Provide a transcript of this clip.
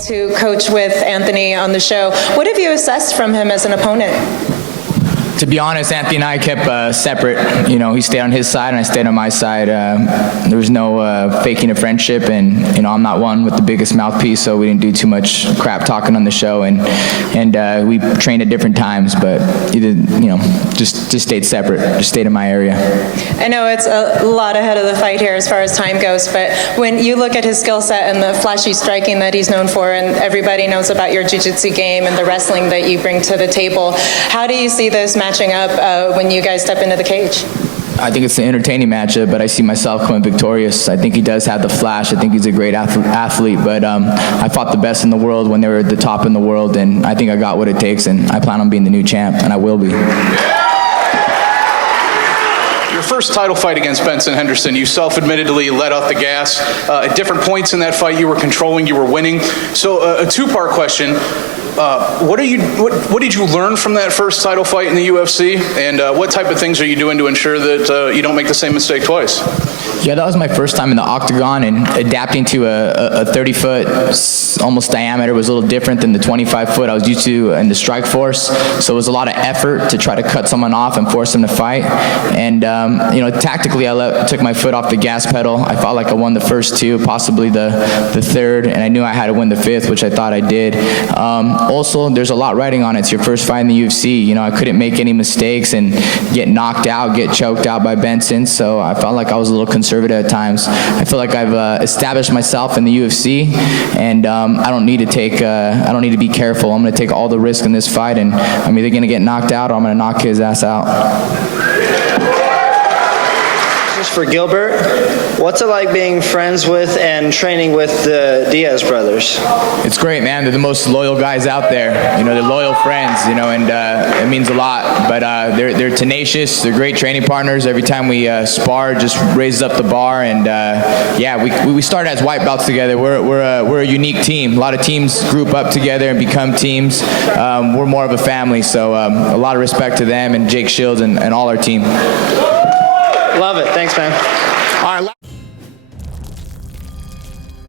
To coach with Anthony on the show. What have you assessed from him as an opponent? To be honest, Anthony and I kept separate. You know, he stayed on his side and I stayed on my side. There was no faking a friendship, and you know, I'm not one with the biggest mouthpiece, so we didn't do too much crap talking on the show, and we trained at different times, but just stayed separate, just stayed in my area. I know it's a lot ahead of the fight here as far as time goes, but when you look at his skill set and the flashy striking that he's known for, and everybody knows about your jiu-jitsu game and the wrestling that you bring to the table, how do you see this matching up when you guys step into the cage? I think it's an entertaining matchup, but I see myself coming victorious. I think he does have the flash. I think he's a great athlete, but I fought the best in the world when they were at the top in the world, and I think I got what it takes, and I plan on being the new champ, and I will be. Your first title fight against Benson Henderson, you self-admittedly let off the gas. At different points in that fight, you were controlling, you were winning. So a two-part question. What did you learn from that first title fight in the UFC, and what type of things are you doing to ensure that you don't make the same mistake twice? Yeah, that was my first time in the octagon, and adapting to a 30-foot almost diameter was a little different than the 25-foot I was used to in the strike force. So it was a lot of effort to try to cut someone off and force them to fight. And tactically, I took my foot off the gas pedal. I felt like I won the first two, possibly the third, and I knew I had to win the fifth, which I thought I did. Also, there's a lot riding on it. It's your first fight in the UFC. You know, I couldn't make any mistakes and get knocked out, get choked out by Benson. So I felt like I was a little conservative at times. I feel like I've established myself in the UFC, and I don't need to be careful. I'm going to take all the risk in this fight, and I'm either going to get knocked out or I'm going to knock his ass out. For Gilbert, what's it like being friends with and training with the Diaz brothers? It's great, man. They're the most loyal guys out there. You know, they're loyal friends, you know, and it means a lot. But they're tenacious. They're great training partners. Every time we spar, just raises up the bar. And we started as white belts together. We're a unique team. A lot of teams group up together and become teams. We're more of a family, so a lot of respect to them and Jake Shields and all our team. Love it. Thanks, man. All right.